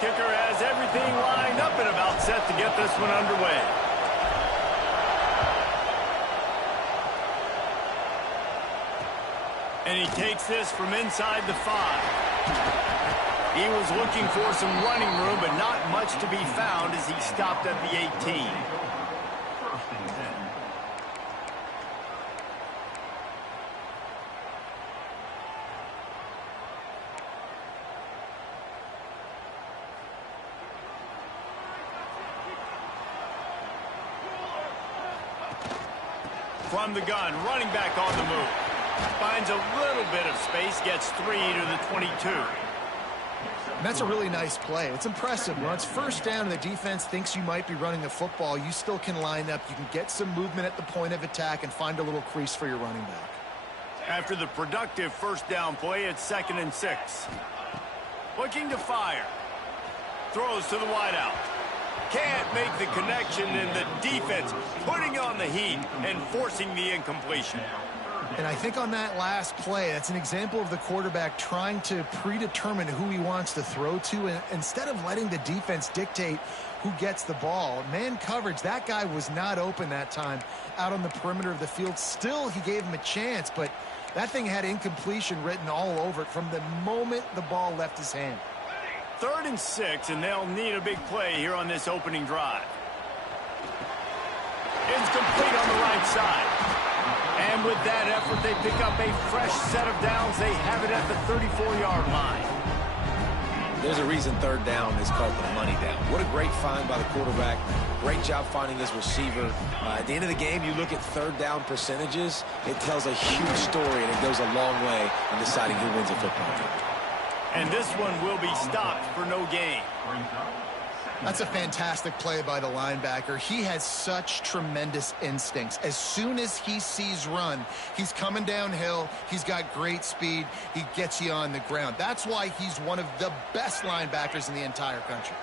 Kicker has everything lined up and about set to get this one underway. And he takes this from inside the 5. He was looking for some running room, but not much to be found as he stopped at the 18. From the gun, running back on the move. Finds a little bit of space, gets 3 to the 22. And that's a really nice play. It's impressive. When it's first down and the defense thinks you might be running the football, you still can line up. You can get some movement at the point of attack and find a little crease for your running back. After the productive first down play, it's 2nd and 6. Looking to fire. Throws to the wideout. Can't make the connection, and the defense putting on the heat and forcing the incompletion. And I think on that last play, that's an example of the quarterback trying to predetermine who he wants to throw to, and instead of letting the defense dictate who gets the ball. Man coverage, that guy was not open that time out on the perimeter of the field. Still, he gave him a chance, but that thing had incompletion written all over it from the moment the ball left his hand. 3rd and 6, and they'll need a big play here on this opening drive. It's complete on the right side. And with that effort, they pick up a fresh set of downs. They have it at the 34-yard line. There's a reason 3rd down is called the money down. What a great find by the quarterback. Great job finding his receiver. At the end of the game, you look at 3rd down percentages. It tells a huge story, and it goes a long way in deciding who wins a football game. And this one will be stopped for no gain. That's a fantastic play by the linebacker. He has such tremendous instincts. As soon as he sees run, he's coming downhill. He's got great speed. He gets you on the ground. That's why he's one of the best linebackers in the entire country.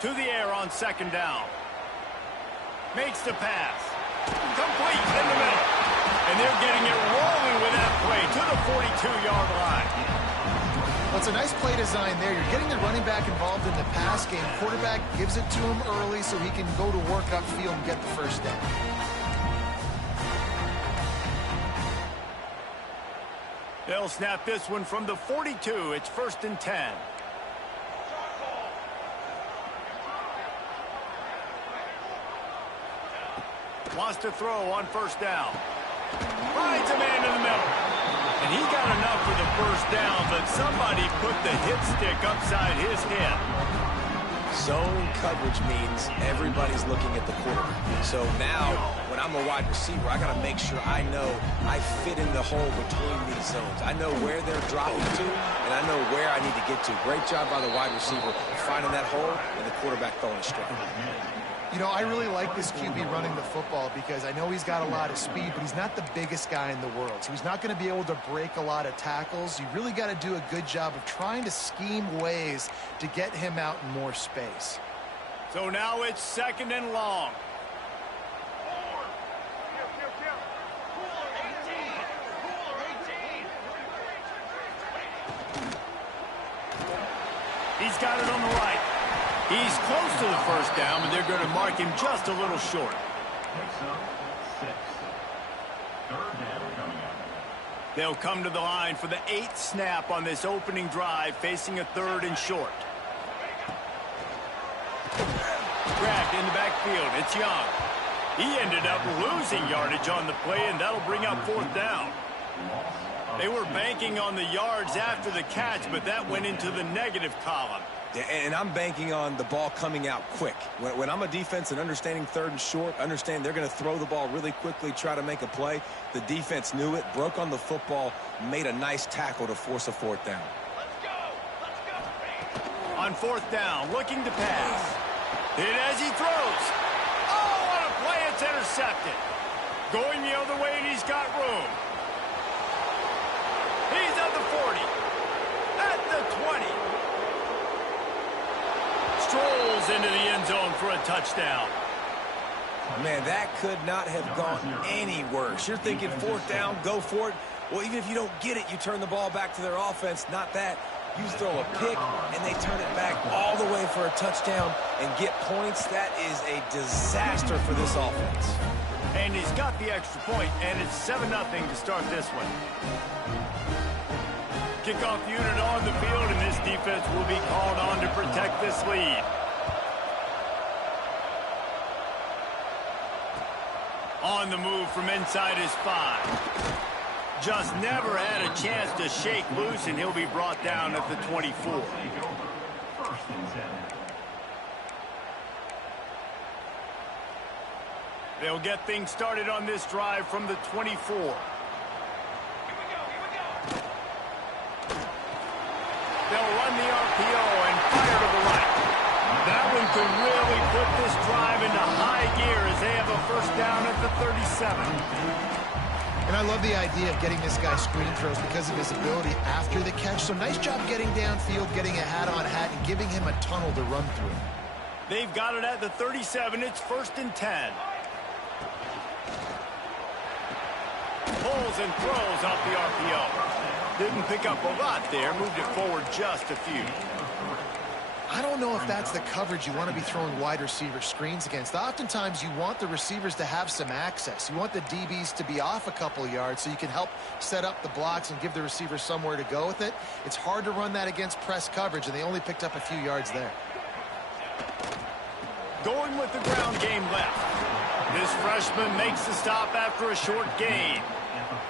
To the air on 2nd down. Makes the pass. Complete in the middle. And they're getting it rolling with that play to the 42-yard line. Well, it's a nice play design there. You're getting the running back involved in the pass game. Quarterback gives it to him early so he can go to work upfield and get the first down. They'll snap this one from the 42. It's 1st and 10. Wants to throw on 1st down. Finds a man in the middle. And he got enough for the 1st down, but somebody put the hit stick upside his head. Zone coverage means everybody's looking at the quarterback. So now, when I'm a wide receiver, I got to make sure I know I fit in the hole between these zones. I know where they're dropping to, and I know where I need to get to. Great job by the wide receiver finding that hole, and the quarterback throwing a strike. You know, I really like this QB running the football because I know he's got a lot of speed, but he's not the biggest guy in the world. So he's not going to be able to break a lot of tackles. You really got to do a good job of trying to scheme ways to get him out in more space. So now it's 2nd and long. He's got it on the right. He's close to the 1st down, but they're going to mark him just a little short. They'll come to the line for the 8th snap on this opening drive, facing a 3rd and short. Grabbed in the backfield. It's Young. He ended up losing yardage on the play, and that'll bring up 4th down. They were banking on the yards after the catch, but that went into the negative column. And I'm banking on the ball coming out quick. When I'm a defense and understanding 3rd and short, understand they're going to throw the ball really quickly, try to make a play. The defense knew it, broke on the football, made a nice tackle to force a 4th down. Let's go. On 4th down, looking to pass. Hit as he throws. Oh, what a play. It's intercepted. Going the other way, and he's got room. He's at the 40. At the 20. Strolls into the end zone for a touchdown. Man, that could not have gone any worse. You're thinking fourth down, go for it. Well, even if you don't get it, you turn the ball back to their offense. Not that. You throw a pick, and they turn it back all the way for a touchdown and get points. That is a disaster for this offense. And he's got the extra point, and it's 7-0 to start this one. Kickoff unit on the field, and this defense will be called on to protect this lead. On the move from inside his 5. Just never had a chance to shake loose, and he'll be brought down at the 24. They'll get things started on this drive from the 24. They'll run the RPO and fire to the right. That one could really put this drive into high gear as they have a first down at the 37. And I love the idea of getting this guy screen throws because of his ability after the catch. So nice job getting downfield, getting a hat-on-hat, and giving him a tunnel to run through. They've got it at the 37. It's 1st and 10. Pulls and throws off the RPO. Didn't pick up a lot there. Moved it forward just a few. I don't know if that's the coverage you want to be throwing wide receiver screens against. Oftentimes, you want the receivers to have some access. You want the DBs to be off a couple yards so you can help set up the blocks and give the receivers somewhere to go with it. It's hard to run that against press coverage, and they only picked up a few yards there. Going with the ground game left. This freshman makes the stop after a short gain.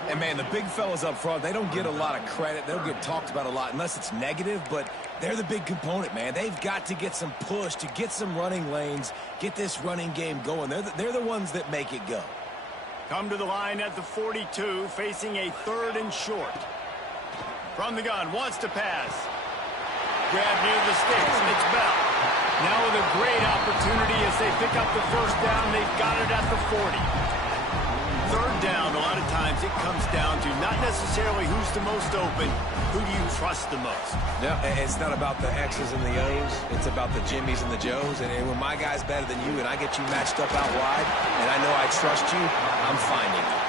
And, man, the big fellas up front, they don't get a lot of credit. They don't get talked about a lot unless it's negative, but they're the big component, man. They've got to get some push, to get some running lanes, get this running game going. They're the ones that make it go. Come to the line at the 42, facing a 3rd and short. From the gun, wants to pass. Grab near the sticks, it's Bell. Now with a great opportunity as they pick up the first down, they've got it at the 40. 3rd down, a lot of times it comes down to not necessarily who's the most open, who do you trust the most? Yeah, it's not about the X's and the O's. It's about the Jimmies and the Joes. And when my guy's better than you and I get you matched up out wide and I know I trust you, I'm finding you.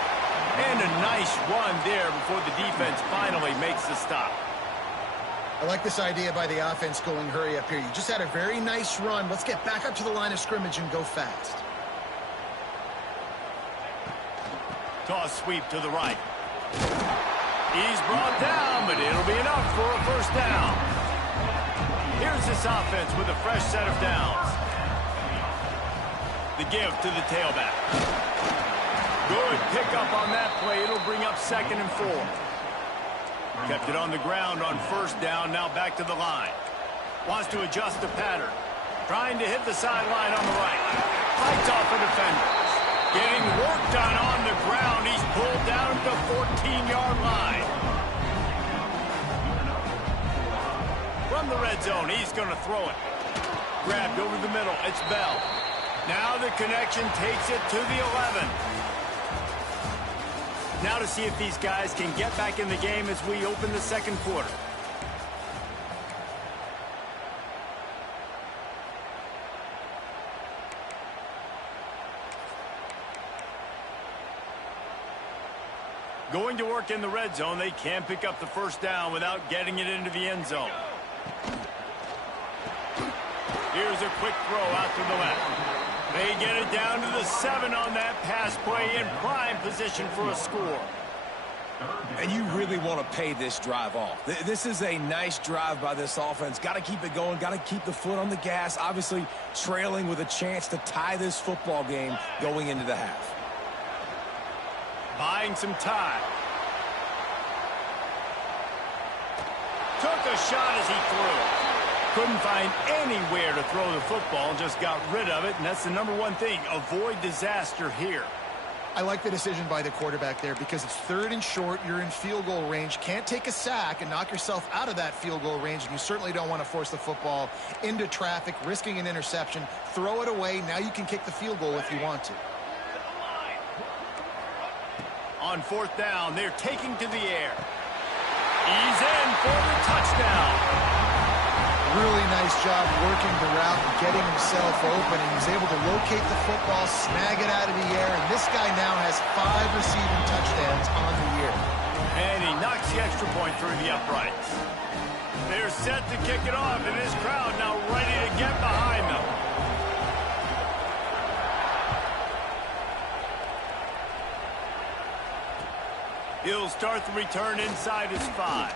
And a nice run there before the defense finally makes the stop. I like this idea by the offense going hurry up here. You just had a very nice run. Let's get back up to the line of scrimmage and go fast. Toss sweep to the right. He's brought down, but it'll be enough for a first down. Here's this offense with a fresh set of downs. The give to the tailback. Good pickup on that play. It'll bring up 2nd and 4. Kept it on the ground on first down, now back to the line. Wants to adjust the pattern. Trying to hit the sideline on the right. Fights off a defender. Getting work done on the ground. He's pulled down at the 14-yard line. From the red zone, he's going to throw it. Grabbed over the middle. It's Bell. Now the connection takes it to the 11. Now to see if these guys can get back in the game as we open the 2nd quarter. Going to work in the red zone. They can pick up the first down without getting it into the end zone. Here's a quick throw out to the left. They get it down to the 7 on that pass play, in prime position for a score. And you really want to pay this drive off. This is a nice drive by this offense. Got to keep it going. Got to keep the foot on the gas. Obviously trailing with a chance to tie this football game going into the half. Buying some time. Took a shot as he threw. Couldn't find anywhere to throw the football, just got rid of it, and that's the #1 thing. Avoid disaster here. I like the decision by the quarterback there because it's 3rd and short. You're in field goal range. Can't take a sack and knock yourself out of that field goal range, and you certainly don't want to force the football into traffic, risking an interception. Throw it away. Now you can kick the field goal if you want to. On 4th down, they're taking to the air. He's in for the touchdown. Really nice job working the route and getting himself open. And he was able to locate the football, snag it out of the air, and this guy now has 5 receiving touchdowns on the year. And he knocks the extra point through the uprights. They're set to kick it off, and this crowd now ready to get behind them. He'll start the return inside his 5.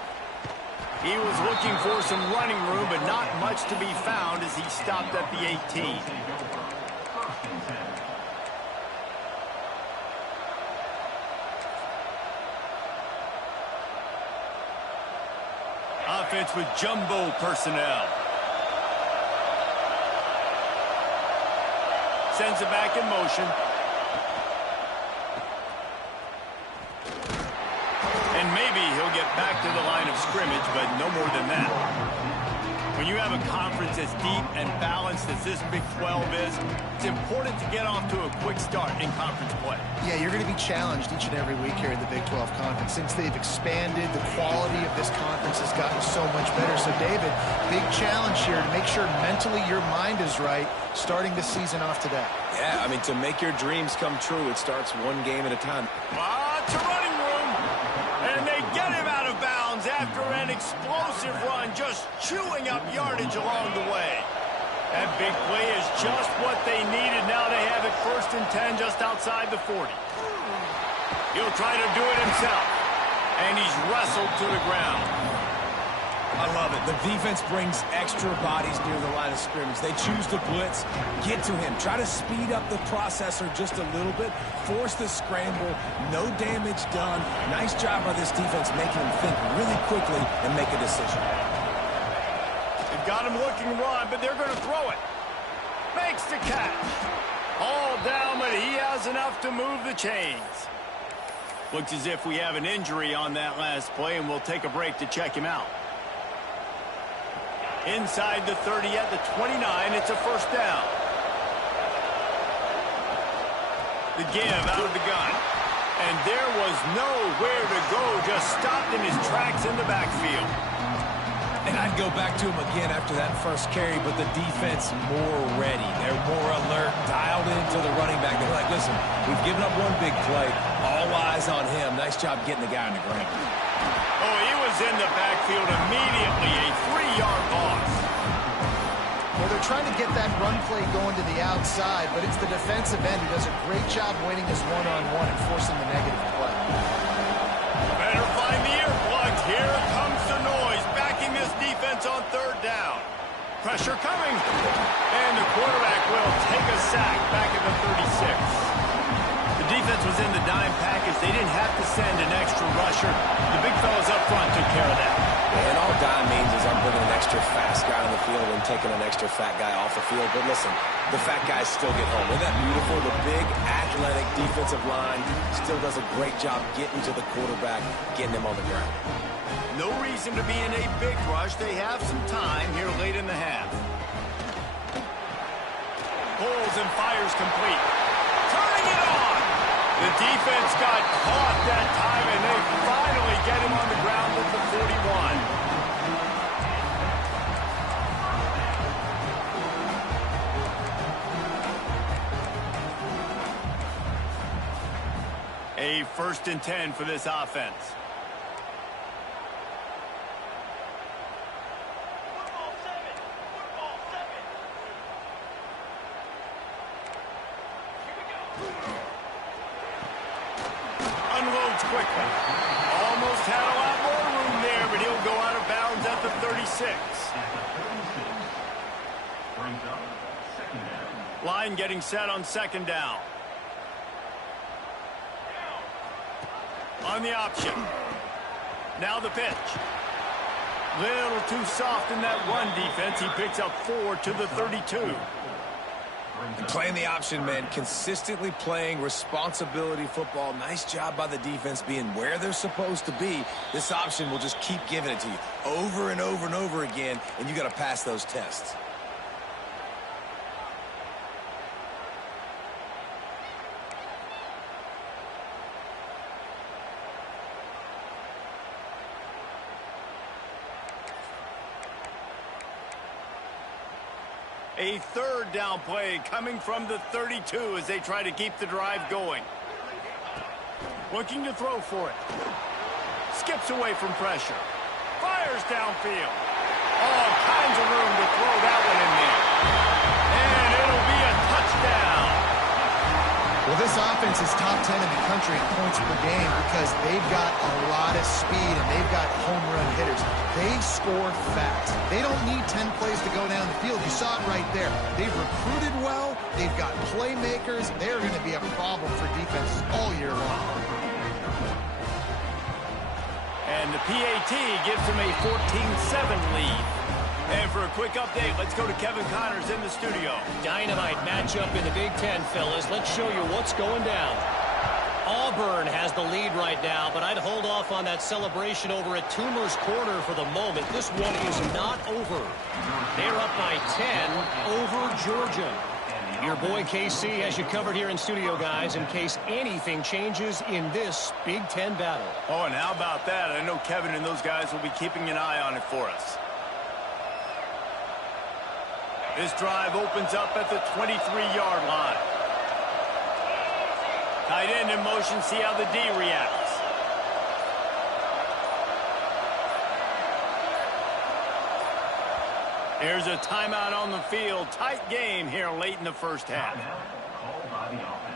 He was looking for some running room, but not much to be found as he stopped at the 18. Offense with jumbo personnel. Sends it back in motion. And maybe he'll get back to the line of scrimmage, but no more than that. When you have a conference as deep and balanced as this Big 12 is, it's important to get off to a quick start in conference play. Yeah, you're going to be challenged each and every week here in the Big 12 Conference. Since they've expanded, the quality of this conference has gotten so much better. So, David, big challenge here to make sure mentally your mind is right starting the season off today. Yeah, I mean, to make your dreams come true, it starts one game at a time. To running room. And they get him out of bounds after an explosive run, just chewing up yardage along the way. That big play is just what they needed. Now they have it 1st and 10 just outside the 40. He'll try to do it himself. And he's wrestled to the ground. I love it. The defense brings extra bodies near the line of scrimmage. They choose to blitz, get to him, try to speed up the processor just a little bit, force the scramble, no damage done. Nice job by this defense making him think really quickly and make a decision. They've got him looking to run, but they're going to throw it. Makes the catch. All down, but he has enough to move the chains. Looks as if we have an injury on that last play, and we'll take a break to check him out. Inside the 30 at the 29, it's a 1st down. The give out of the gun. And there was nowhere to go, just stopped in his tracks in the backfield. And I'd go back to him again after that first carry, but the defense more ready. They're more alert, dialed into the running back. They're like, listen, we've given up one big play. All eyes on him. Nice job getting the guy on the ground. Oh, he was in the backfield immediately, a 3-yard loss. Well, they're trying to get that run play going to the outside, but it's the defensive end who does a great job winning this one-on-one and forcing the negative play. Better find the earplugs. Here comes the noise, backing this defense on 3rd down. Pressure coming. And the quarterback will take a sack back at the 36. The defense was in the dime package. They didn't have to send an extra rusher. The big fellas up front took care of that. And all dime means is I'm bringing an extra fast guy on the field and taking an extra fat guy off the field. But listen, the fat guys still get home. Isn't that beautiful? The big, athletic defensive line still does a great job getting to the quarterback, getting him on the ground. No reason to be in a big rush. They have some time here late in the half. Pulls and fires complete. Turning it on. The defense got caught that time, and they finally get him on the ground at the 41. A 1st and 10 for this offense. Unloads quickly. Almost had a lot more room there, but he'll go out of bounds at the 36. Line getting set on 2nd down. On the option. Now the pitch. Little too soft in that run defense. He picks up 4 to the 32. And playing the option, man, consistently playing responsibility football. Nice job by the defense being where they're supposed to be. This option will just keep giving it to you over and over and over again, and you got to pass those tests. A third down play coming from the 32 as they try to keep the drive going. Looking to throw for it. Skips away from pressure. Fires downfield. All kinds of room to throw that one in there. And it'll be a touchdown. Well, this offense is top 10 in the country in points per game because they've got a lot of speed and they've got home run hitters. They score fast. They don't need 10 plays to go down the field. You saw it right there. They've recruited well. They've got playmakers. They're going to be a problem for defenses all year long. And the PAT gives them a 14-7 lead. And for a quick update, let's go to Kevin Connors in the studio. Dynamite matchup in the Big Ten, fellas. Let's show you what's going down. Auburn has the lead right now, but I'd hold off on that celebration over at Toomer's Corner for the moment. This one is not over. They're up by 10 over Georgia. Your boy KC has you covered here in studio, guys, in case anything changes in this Big Ten battle. Oh, and how about that? I know Kevin and those guys will be keeping an eye on it for us. This drive opens up at the 23-yard line. Tight end in motion, see how the D reacts. There's a timeout on the field. Tight game here late in the first half. Called by the offense.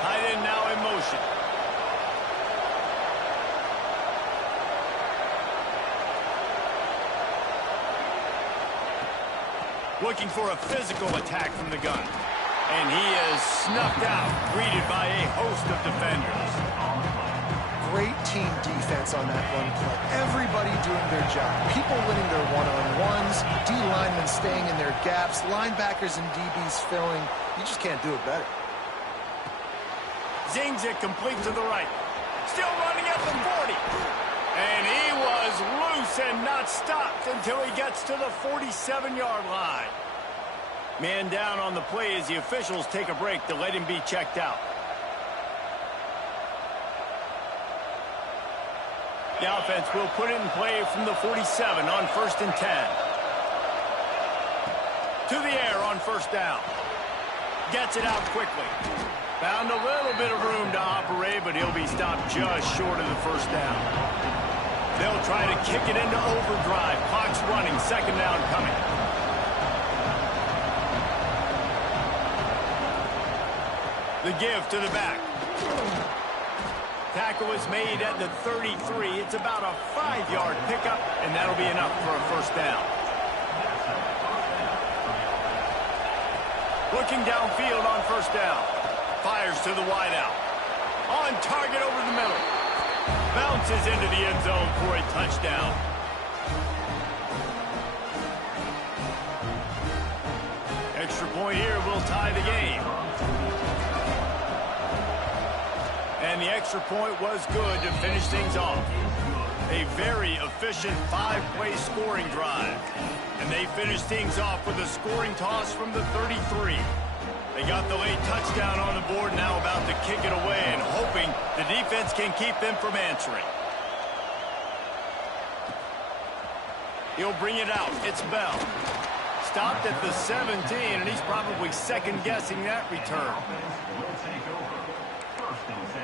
Tight end now in motion. Looking for a physical attack from the gun. And he is snuffed out, greeted by a host of defenders. Great team defense on that run play. Everybody doing their job. People winning their one-on-ones, D linemen staying in their gaps, linebackers and DBs filling. You just can't do it better. Zings it complete to the right. Still running at the 40. And he was loose and not stopped until he gets to the 47-yard line. Man down on the play as the officials take a break to let him be checked out. The offense will put it in play from the 47 on 1st and 10. To the air on 1st down. Gets it out quickly. Found a little bit of room to operate, but he'll be stopped just short of the 1st down. They'll try to kick it into overdrive. Clock's running. 2nd down coming. The give to the back. Tackle is made at the 33. It's about a 5-yard pickup, and that'll be enough for a 1st down. Looking downfield on 1st down. Fires to the wideout. On target over the middle. Bounces into the end zone for a touchdown. Extra point here will tie the game. And the extra point was good to finish things off. A very efficient 5-play scoring drive. And they finished things off with a scoring toss from the 33. They got the late touchdown on the board, now about to kick it away and hoping the defense can keep them from answering. He'll bring it out. It's Bell. Stopped at the 17, and he's probably second-guessing that return. Will take over. 1st and 10.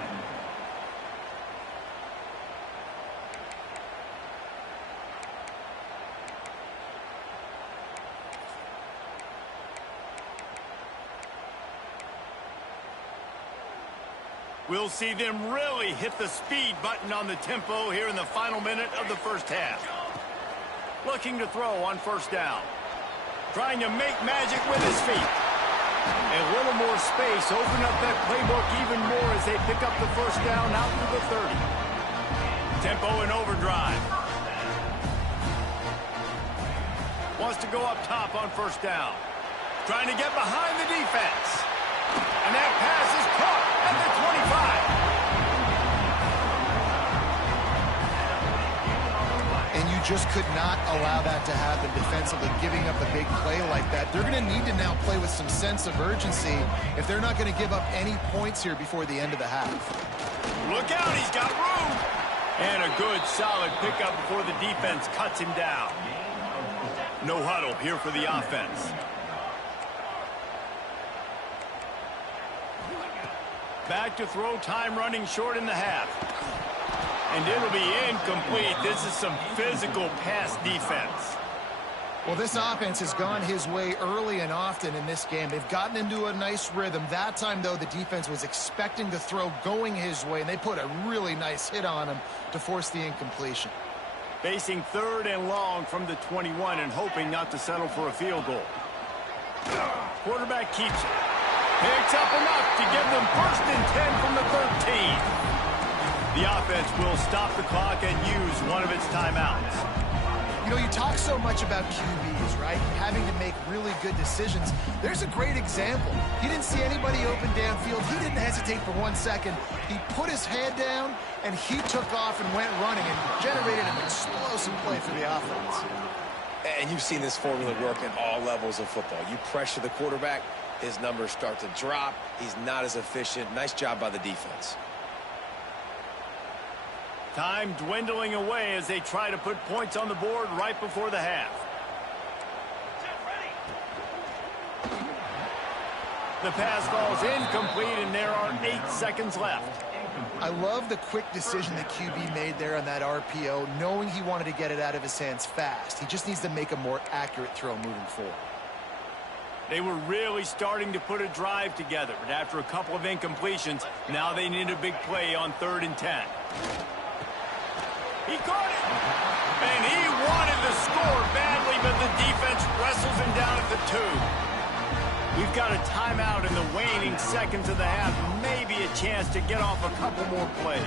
We'll see them really hit the speed button on the tempo here in the final minute of the first half. Looking to throw on 1st down. Trying to make magic with his feet. A little more space. Open up that playbook even more as they pick up the 1st down out to the 30. Tempo and overdrive. Wants to go up top on 1st down. Trying to get behind the defense. And that pass is caught at the 25. And you just could not allow that to happen defensively, giving up a big play like that. They're going to need to now play with some sense of urgency if they're not going to give up any points here before the end of the half. Look out, he's got room. And a good, solid pickup before the defense cuts him down. No huddle here for the offense. Back to throw, time running short in the half. And it'll be incomplete. This is some physical pass defense. Well, this offense has gone his way early and often in this game. They've gotten into a nice rhythm. That time, though, the defense was expecting the throw going his way, and they put a really nice hit on him to force the incompletion. Facing 3rd and long from the 21 and hoping not to settle for a field goal. Quarterback keeps it. Picks up enough to give them 1st and 10 from the 13. The offense will stop the clock and use one of its timeouts. You know, you talk so much about QBs, right? Having to make really good decisions. There's a great example. He didn't see anybody open downfield. He didn't hesitate for 1 second. He put his head down, and he took off and went running and generated an explosive play for the offense. And you've seen this formula work at all levels of football. You pressure the quarterback, his numbers start to drop. He's not as efficient. Nice job by the defense. Time dwindling away as they try to put points on the board right before the half. The pass falls incomplete, and there are 8 seconds left. I love the quick decision the QB made there on that RPO, knowing he wanted to get it out of his hands fast. He just needs to make a more accurate throw moving forward. They were really starting to put a drive together, but after a couple of incompletions, now they need a big play on 3rd and 10. He caught it! And he wanted the score badly, but the defense wrestles him down at the 2. We've got a timeout in the waning seconds of the half. Maybe a chance to get off a couple more plays.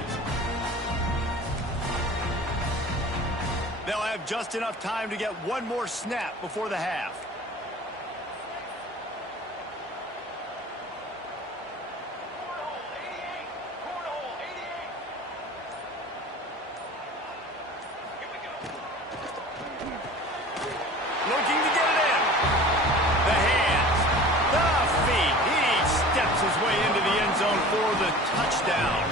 They'll have just enough time to get one more snap before the half. Looking to get it in. The hands, the feet. He steps his way into the end zone for the touchdown.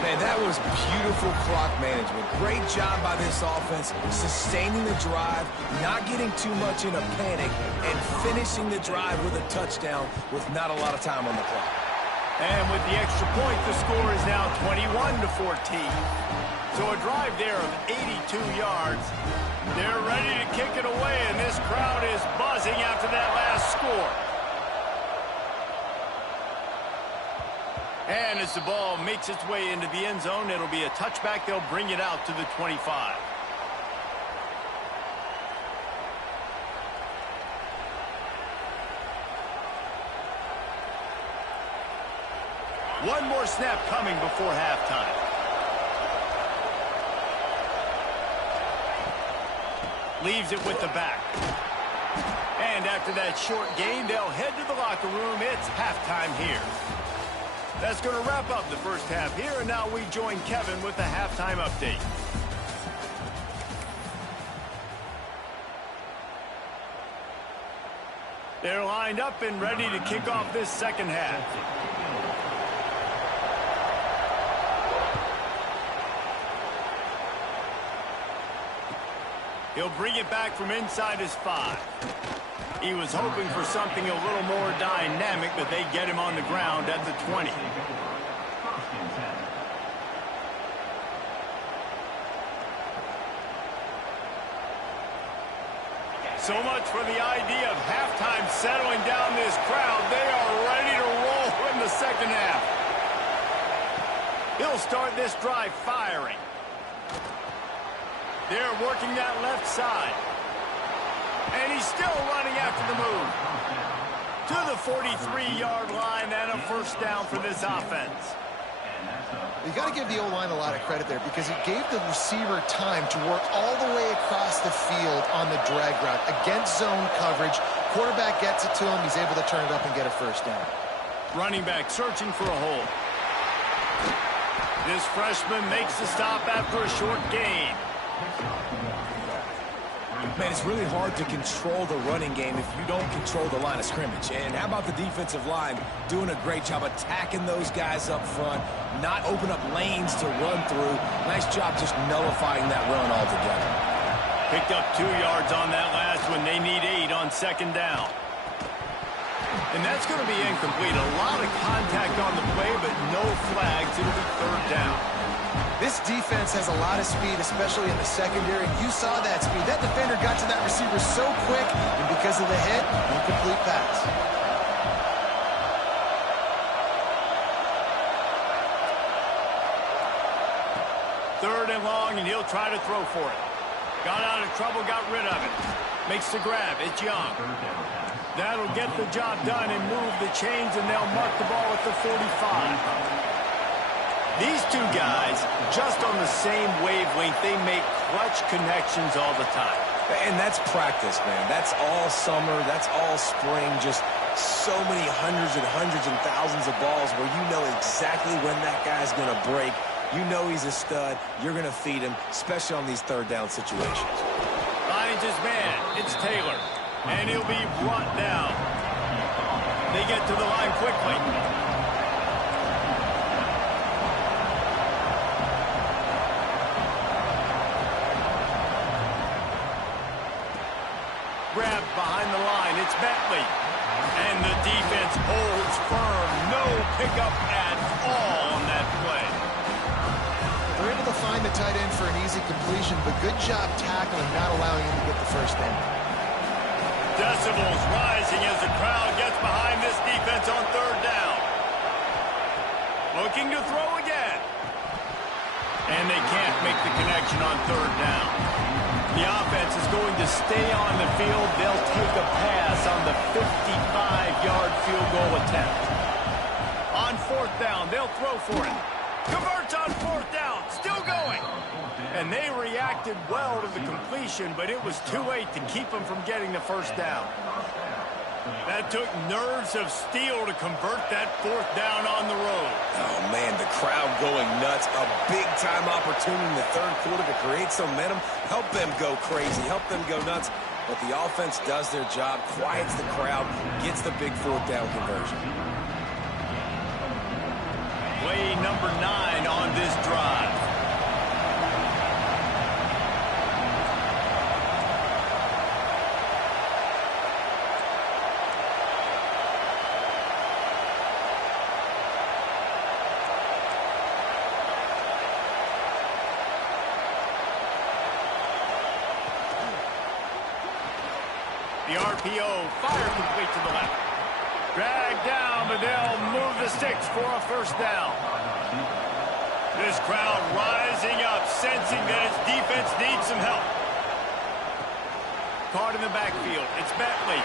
Man, that was beautiful clock management. Great job by this offense, sustaining the drive, not getting too much in a panic, and finishing the drive with a touchdown with not a lot of time on the clock. And with the extra point, the score is now 21-14. So a drive there of 82 yards. They're ready to kick it away, and this crowd is buzzing after that last score. And as the ball makes its way into the end zone, it'll be a touchback. They'll bring it out to the 25. One more snap coming before halftime. Leaves it with the back. And after that short gain, they'll head to the locker room. It's halftime here. That's going to wrap up the first half here, and now we join Kevin with the halftime update. They're lined up and ready to kick off this second half. He'll bring it back from inside his 5. He was hoping for something a little more dynamic, but they get him on the ground at the 20. So much for the idea of halftime settling down this crowd. They are ready to roll in the second half. He'll start this drive firing. They're working that left side. And he's still running after the move. To the 43-yard line and a first down for this offense. You got to give the O-line a lot of credit there because it gave the receiver time to work all the way across the field on the drag route against zone coverage. Quarterback gets it to him. He's able to turn it up and get a first down. Running back searching for a hole. This freshman makes the stop after a short gain. Man, it's really hard to control the running game if you don't control the line of scrimmage. And how about the defensive line doing a great job attacking those guys up front, not open up lanes to run through. Nice job just nullifying that run altogether. Picked up 2 yards on that last one. They need 8 on second down. And that's going to be incomplete. A lot of contact on the play, but no flags. It'll be third down. This defense has a lot of speed, especially in the secondary. You saw that speed. That defender got to that receiver so quick, and because of the hit, incomplete pass. Third and long, and he'll try to throw for it. Got out of trouble, got rid of it. Makes the grab. It's Young. That'll get the job done and move the chains, and they'll mark the ball at the 45. These two guys, just on the same wavelength, they make clutch connections all the time. And that's practice, man. That's all summer. That's all spring. Just so many hundreds and thousands of balls where you know exactly when that guy's going to break. You know he's a stud. You're going to feed him, especially on these third down situations. Finds his man. It's Taylor. And he'll be brought down. They get to the line quickly. Grab behind the line. It's Bentley. And the defense holds firm. No pickup at all on that play. They're able to find the tight end for an easy completion, but good job tackling, not allowing him to get the first down. Decibels rising as the crowd gets behind this defense on third down. Looking to throw again. And they can't make the connection on third down. The offense is going to stay on the field. They'll take a pass on the 55-yard field goal attempt. On fourth down, they'll throw for it. Converts on fourth down, still going. And they reacted well to the completion, but it was too late to keep them from getting the first down. That took nerves of steel to convert that fourth down on the road. Oh, man, the crowd going nuts. A big-time opportunity in the third quarter to create some momentum. Help them go crazy. Help them go nuts. But the offense does their job, quiets the crowd, gets the big fourth down conversion. Play number 9 on this drive. The RPO, fire complete to the left. Drag down, but they'll move the sticks for a first down. This crowd rising up, sensing that its defense needs some help. Caught in the backfield, it's Bentley.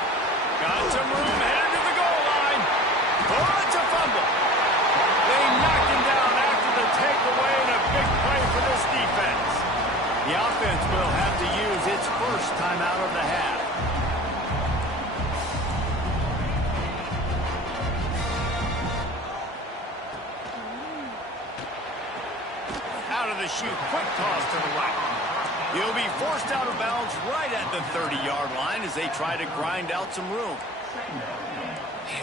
Got some room, headed to the goal line. Oh, it's a fumble. They knocked him down after the takeaway, and a big play for this defense. The offense will have to use its first timeout of the half. Out of the chute, quick toss to the right. He'll be forced out of bounds right at the 30-yard line as they try to grind out some room.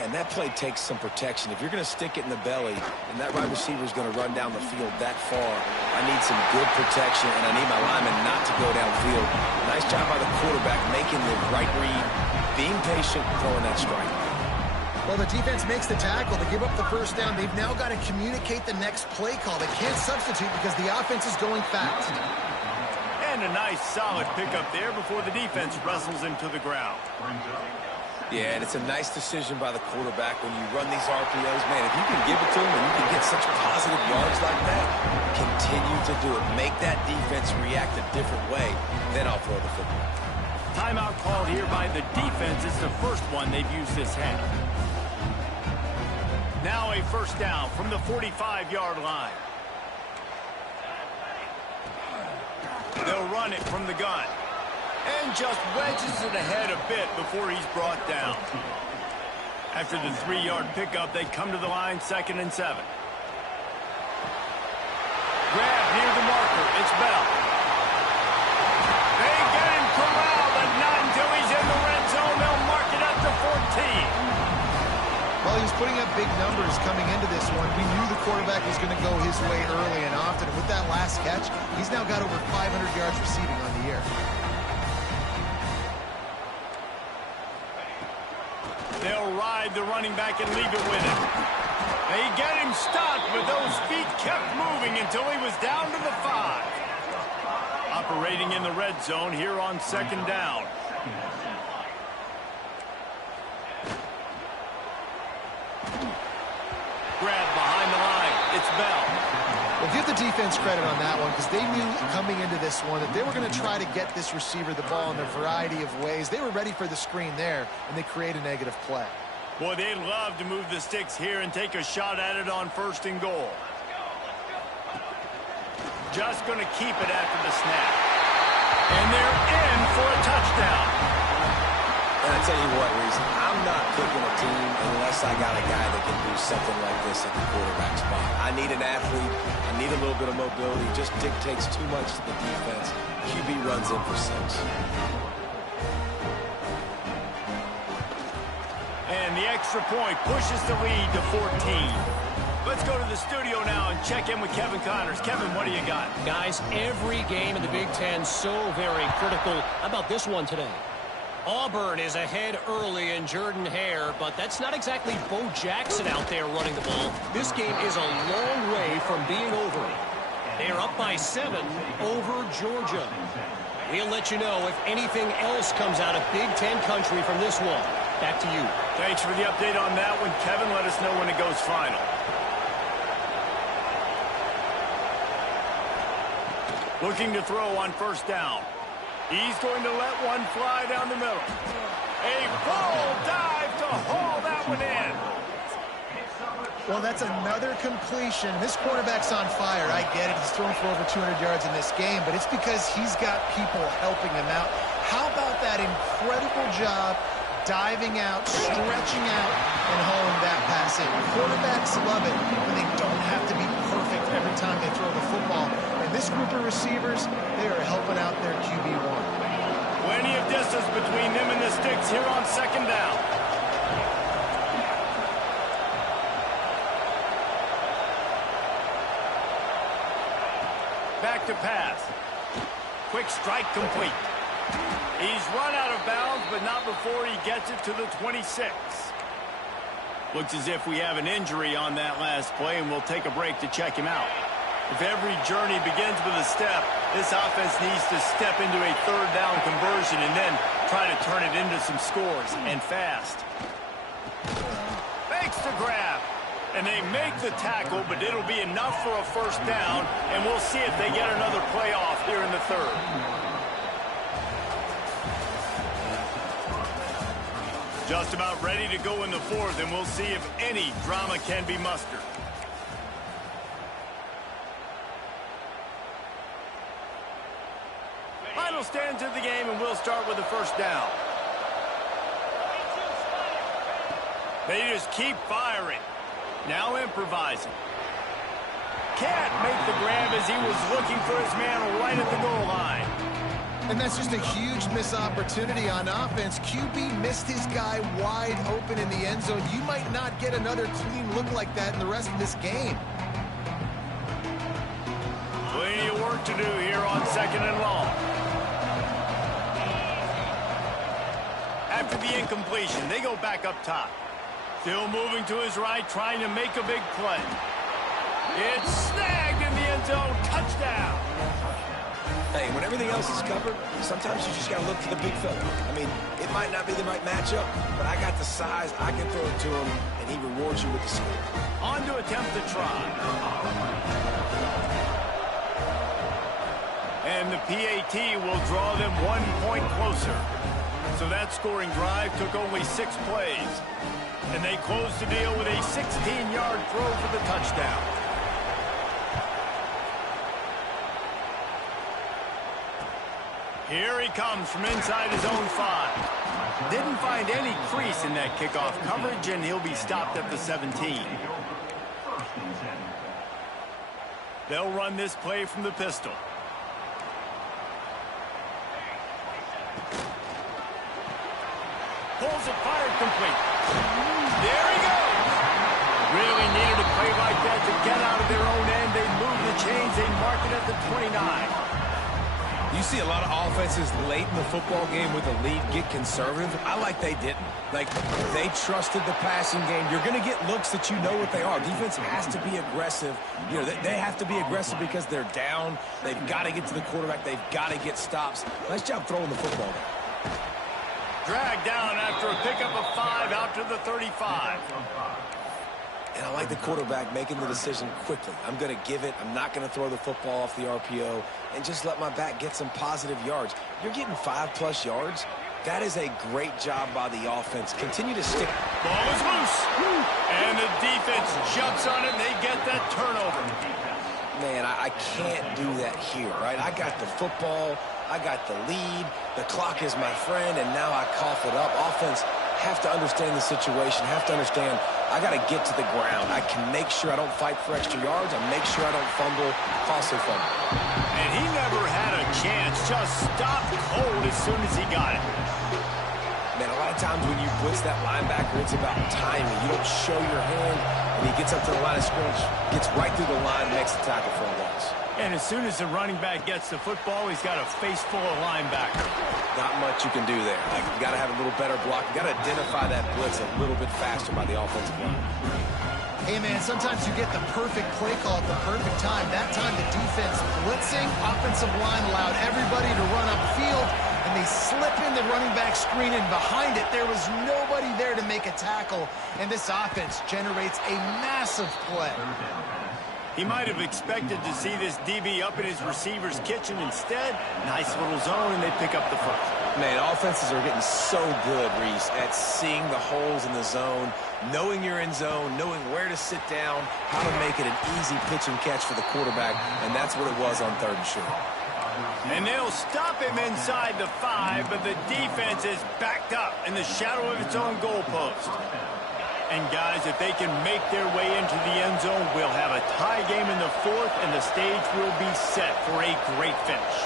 And that play takes some protection. If you're going to stick it in the belly and that wide receiver is going to run down the field that far, I need some good protection, and I need my lineman not to go downfield. Nice job by the quarterback making the right read, being patient, throwing that strike. Well, the defense makes the tackle. They give up the first down. They've now got to communicate the next play call. They can't substitute because the offense is going fast. And a nice, solid pickup there before the defense wrestles him to the ground. Yeah, and it's a nice decision by the quarterback when you run these RPOs. Man, if you can give it to him and you can get such positive yards like that, continue to do it. Make that defense react a different way, then I'll throw the football. Timeout called here by the defense. It's the first one they've used this half. Now a first down from the 45-yard line. They'll run it from the gun. And just wedges it ahead a bit before he's brought down. After the 3-yard pickup, they come to the line, 2nd and 7. Grab near the marker. It's Bell. Well, he was putting up big numbers coming into this one. We knew the quarterback was going to go his way early and often. And with that last catch, he's now got over 500 yards receiving on the year. They'll ride the running back and leave it with him. They get him stopped, but those feet kept moving until he was down to the 5. Operating in the red zone here on 2nd down. Grab behind the line. It's Bell. Well, give the defense credit on that one because they knew coming into this one that they were going to try to get this receiver the ball in a variety of ways. They were ready for the screen there, and they create a negative play. Boy, they'd love to move the sticks here and take a shot at it on 1st and goal. Just going to keep it after the snap. And they're in for a touchdown. And I tell you what, Reese, I'm not picking a team unless I got a guy that can do something like this at the quarterback spot. I need an athlete. I need a little bit of mobility. Just dictates too much to the defense. QB runs in for 6. And the extra point pushes the lead to 14. Let's go to the studio now and check in with Kevin Connors. Kevin, what do you got? Guys, every game in the Big Ten so very critical. How about this one today? Auburn is ahead early in Jordan Hare, but that's not exactly Bo Jackson out there running the ball. This game is a long way from being over. They are up by 7 over Georgia. We'll let you know if anything else comes out of Big Ten country from this one. Back to you. Thanks for the update on that one, Kevin. Let us know when it goes final. Looking to throw on 1st down. He's going to let one fly down the middle. A full dive to haul that one in. Well, that's another completion. This quarterback's on fire. I get it. He's thrown for over 200 yards in this game, but it's because he's got people helping him out. How about that incredible job diving out, stretching out, and hauling that pass in? Quarterbacks love it when they don't have to be perfect every time they throw the football. And this group of receivers, they are helping out their QB1. Plenty of distance between them and the sticks here on 2nd down. Back to pass. Quick strike complete. He's run out of bounds, but not before he gets it to the 26. Looks as if we have an injury on that last play, and we'll take a break to check him out. If every journey begins with a step, this offense needs to step into a 3rd down conversion and then try to turn it into some scores, and fast. Makes the grab. And they make the tackle, but it'll be enough for a 1st down, and we'll see if they get another play off here in the 3rd. Just about ready to go in the 4th, and we'll see if any drama can be mustered. Final stands of the game, and we'll start with the 1st down. They just keep firing. Now improvising. Can't make the grab as he was looking for his man right at the goal line. And that's just a huge missed opportunity on offense. QB missed his guy wide open in the end zone. You might not get another clean look like that in the rest of this game. Plenty of work to do here on 2nd and long. After the incompletion, they go back up top. Still moving to his right, trying to make a big play. It's snagged in the end zone. Touchdown. Hey, when everything else is covered, sometimes you just got to look for the big fella. I mean, it might not be the right matchup, but I got the size, I can throw it to him, and he rewards you with the score. On to attempt the try. And the PAT will draw them 1 point closer. So that scoring drive took only 6 plays. And they close the deal with a 16-yard throw for the touchdown. Here he comes from inside his own 5. Didn't find any crease in that kickoff coverage, and he'll be stopped at the 17. They'll run this play from the pistol. Pulls it, fired complete. There he goes. to get out of their own end. They move the chains. They mark it at the 29. You see a lot of offenses late in the football game with a lead get conservative. I like they didn't. Like, they trusted the passing game. You're going to get looks that you know what they are. Defense has to be aggressive. You know, they have to be aggressive because they're down. They've got to get to the quarterback. They've got to get stops. Nice job throwing the football there. Dragged down after a pickup of 5 out to the 35. And I like the quarterback making the decision quickly. I'm going to give it. I'm not going to throw the football off the RPO and just let my back get some positive yards. You're getting 5+ yards. That is a great job by the offense. Continue to stick. Ball is loose. And the defense jumps on it, and they get that turnover. Man, I can't do that here, right? I got the football. I got the lead. The clock is my friend, and now I cough it up. Offense have to understand the situation, have to understand I got to get to the ground. I can make sure I don't fight for extra yards. I make sure I don't fumble, costly fumble. And he never had a chance. Just stopped cold as soon as he got it. Man, a lot of times when you blitz that linebacker, it's about timing. You don't show your hand, and he gets up to the line of scrimmage, gets right through the line, makes the tackle for a loss. And as soon as the running back gets the football, he's got a face full of linebacker. Not much you can do there. Like, you got to have a little better block. You got to identify that blitz a little bit faster by the offensive line. Hey, man, sometimes you get the perfect play call at the perfect time. That time the defense blitzing, offensive line allowed everybody to run upfield, and they slip in the running back screen, and behind it, there was nobody there to make a tackle, and this offense generates a massive play. He might have expected to see this DB up in his receiver's kitchen. Instead, nice little zone, and they pick up the first. Man, offenses are getting so good, Reese, at seeing the holes in the zone, knowing you're in zone, knowing where to sit down, how to make it an easy pitch and catch for the quarterback, and that's what it was on 3rd and short. And they'll stop him inside the 5, but the defense is backed up in the shadow of its own goalpost. And, guys, if they can make their way into the end zone, we'll have a tie game in the 4th, and the stage will be set for a great finish.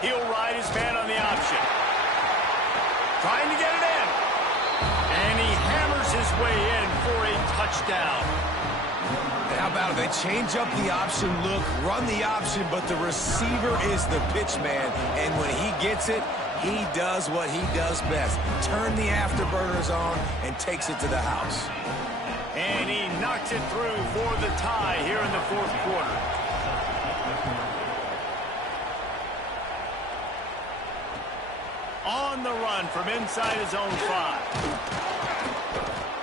He'll ride his man on the option. Trying to get it in. And he hammers his way in for a touchdown. And how about it? They change up the option look, run the option, but the receiver is the pitch man. And when he gets it, he does what he does best. Turn the afterburners on and takes it to the house. And he knocks it through for the tie here in the 4th quarter. On the run from inside his own 5.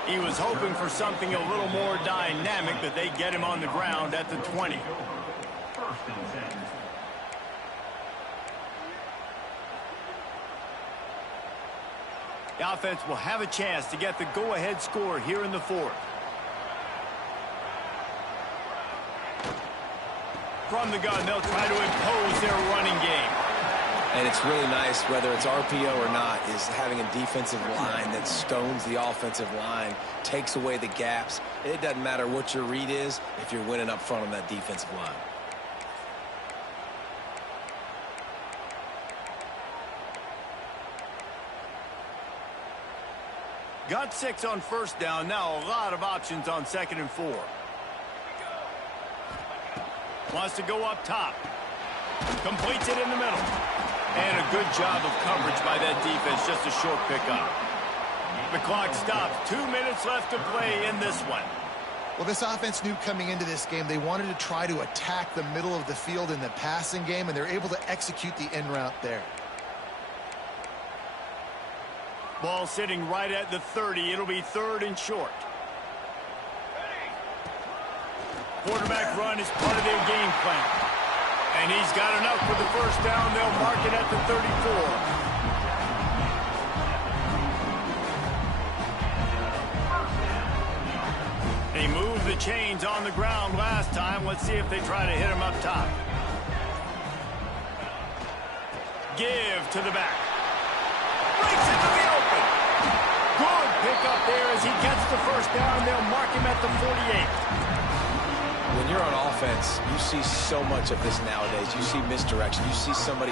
He was hoping for something a little more dynamic, but they get him on the ground at the 20. 1st and 10. The offense will have a chance to get the go-ahead score here in the 4th. From the gun, they'll try to impose their running game. And it's really nice, whether it's RPO or not, is having a defensive line that stones the offensive line, takes away the gaps. It doesn't matter what your read is if you're winning up front on that defensive line. Got 6 on 1st down. Now a lot of options on 2nd and 4. Wants to go up top. Completes it in the middle. And a good job of coverage by that defense. Just a short pickup. The clock stops. 2 minutes left to play in this one. Well, this offense knew coming into this game they wanted to try to attack the middle of the field in the passing game, and they're able to execute the in route there. Ball sitting right at the 30. It'll be 3rd and short. Quarterback run is part of their game plan. And he's got enough for the 1st down. They'll mark it at the 34. He moved the chains on the ground last time. Let's see if they try to hit him up top. Give to the back. Breaks into the open. Good pickup there as he gets the 1st down. They'll mark him at the 48. When you're on offense, you see so much of this nowadays. You see misdirection. You see somebody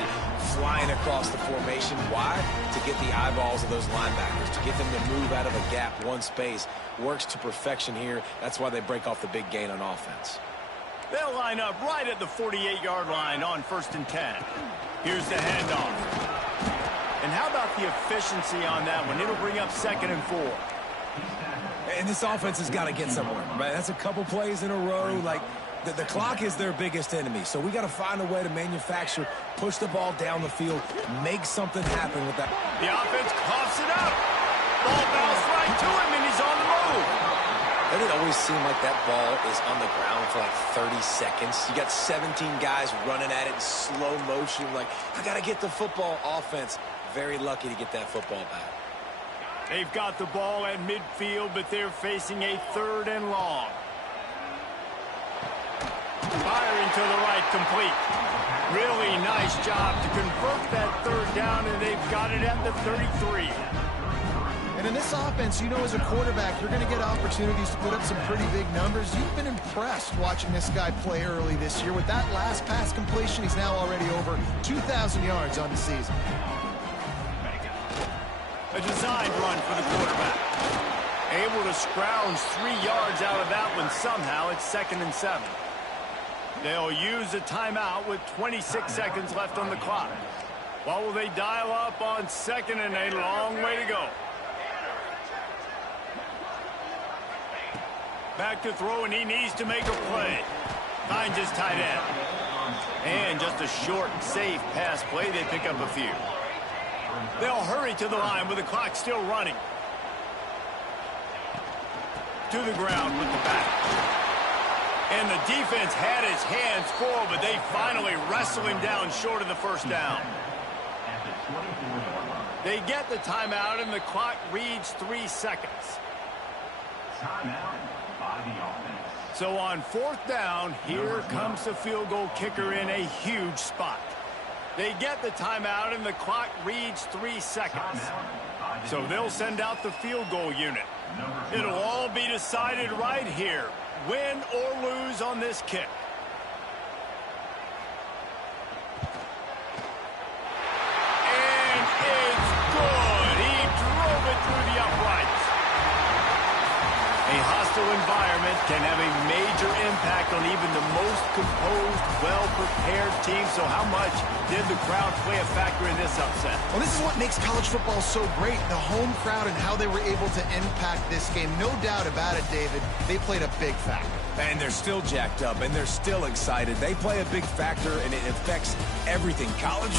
flying across the formation. Why? To get the eyeballs of those linebackers, to get them to move out of a gap, one space. Works to perfection here. That's why they break off the big gain on offense. They'll line up right at the 48-yard line on 1st and 10. Here's the handoff. And how about the efficiency on that one? It'll bring up 2nd and 4. And this offense has got to get somewhere, right? That's a couple plays in a row. Like, the clock is their biggest enemy. So we got to find a way to manufacture, push the ball down the field, make something happen with that. The offense coughs it up. Ball bounced right to him, and he's on the move. Doesn't it always seem like that ball is on the ground for like 30 seconds? You got 17 guys running at it in slow motion. Like, I got to get the football. Offense, very lucky to get that football back. They've got the ball at midfield, but they're facing a 3rd and long. Firing to the right, complete. Really nice job to convert that 3rd down, and they've got it at the 33. And in this offense, you know, as a quarterback, you're going to get opportunities to put up some pretty big numbers. You've been impressed watching this guy play early this year. With that last pass completion, he's now already over 2,000 yards on the season. A designed run for the quarterback. Able to scrounge 3 yards out of that one somehow. It's 2nd and 7. They'll use a timeout with 26 seconds left on the clock. What will they dial up on 2nd and a long way to go? Back to throw, and he needs to make a play. Finds his tight end. And just a short, safe pass play. They pick up a few. They'll hurry to the line with the clock still running. To the ground with the back. And the defense had his hands full, but they finally wrestle him down short of the 1st down. They get the timeout, and the clock reads 3 seconds. Timeout by the offense. So on 4th down, here comes the field goal kicker in a huge spot. They get the timeout, and the clock reads 3 seconds. So they'll send out the field goal unit. It'll all be decided right here, win or lose on this kick. And it's good. He drove it through the uprights. A hostile environment can have a major impact on even the most composed, well-prepared team. So how much did the crowd play a factor in this upset? Well, this is what makes college football so great, the home crowd and how they were able to impact this game. No doubt about it, David. They played a big factor. And they're still jacked up, and they're still excited. They play a big factor, and it affects everything. College